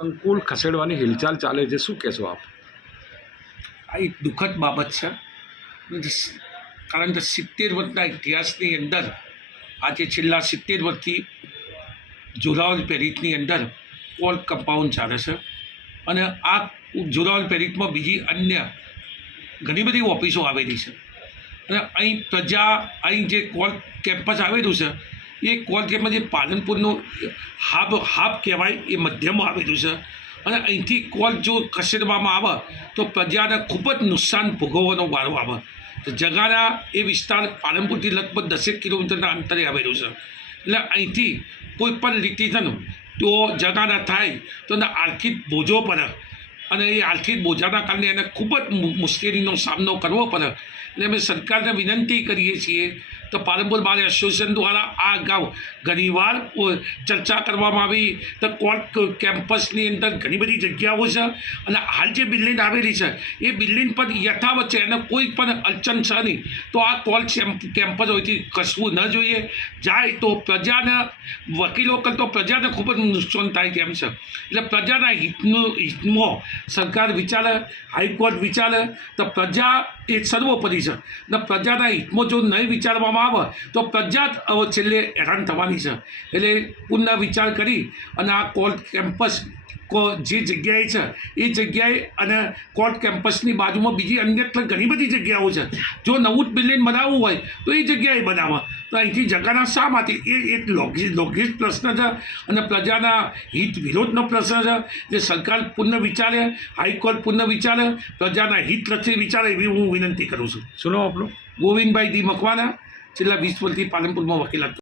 અંકુલ ખસેડવાની હિલચાલ ચાલે છે, શું કહેશો આપ? આ એક દુઃખદ બાબત છે. કારણ કે 70 વર્ષના ઇતિહાસની અંદર આજે છેલ્લા 70 વર્ષથી જોરાવર પેરિસની અંદર કોર્ટ કમ્પાઉન્ડ ચાલે છે અને આ જોરાવર પેરિસમાં બીજી અન્ય ઘણી બધી ઓફિસો આવેલી છે અને અહીં જે કોર્ટ કેમ્પસ આવેલું છે એ કોર્ટ કેમ્પસ જે પાલનપુરનું હાબ કહેવાય એ મધ્યમાં આવેલું છે અને અહીંથી કોર્ટ જો ખસેડવામાં આવે તો પ્રજાને ખૂબ જ નુકસાન ભોગવવાનો વારો આવે. તો જગાના એ વિસ્તાર પાલનપુરથી લગભગ 10 કિલોમીટરના અંતરે આવેલું છે. એટલે અહીંથી કોઈ પણ લિટિગેશન તો જગાના થાય તો એને આર્થિક બોજો પડે અને એ આર્થિક બોજાના કારણે એને ખૂબ જ મુશ્કેલીનો સામનો કરવો પડે. એટલે અમે સરકારને વિનંતી કરીએ છીએ તો પાલનપુર બાર એસોસિએશન દ્વારા આ અગાઉ ઘણીવાર ચર્ચા કરવામાં આવી તો કોર્ટ કેમ્પસની અંદર ઘણી બધી જગ્યાઓ છે અને હાલ જે બિલ્ડિંગ આવેલી છે એ બિલ્ડિંગ પર યથાવત છે એને કોઈ પણ અડચણ છે નહીં. તો આ કોર્ટ કેમ્પસ હોયથી કસવું ન જોઈએ. જાય તો પ્રજાને વકીલો કરતો પ્રજાને ખૂબ જ નુકસાન થાય તેમ છે. એટલે પ્રજાના હિતમાં સરકાર વિચારે, હાઈકોર્ટ વિચારે તો પ્રજા એ સર્વોપરી છે ને પ્રજાના હિતમાં જો નહીં વિચારવામાં આવે તો પ્રજા જ છેલ્લે હેરાન થવાની છે. એટલે પુનઃ વિચાર કરી અને આ કોર્ટ કેમ્પસ જે જગ્યાએ છે એ જગ્યાએ અને કોર્ટ કેમ્પસની બાજુમાં બીજી અન્ય ઘણી બધી જગ્યાઓ છે. જો નવું જ બિલ્ડિંગ બનાવવું હોય તો એ જગ્યાએ બનાવવા. તો અહીંથી જગાના શા માટે એ એક લોગિક પ્રશ્ન છે અને પ્રજાના હિત વિરોધનો પ્રશ્ન છે જે સરકાર પુનઃ વિચારે, હાઈકોર્ટ પુનઃ વિચારે, પ્રજાના હિત લક્ષી વિચારે એવી હું વિનંતી કરું છું. શું નામ આપનું? ગોવિંદભાઈ ડી મકવાના, છેલ્લા 20 વર્ષથી પાલનપુરમાં વકીલાત.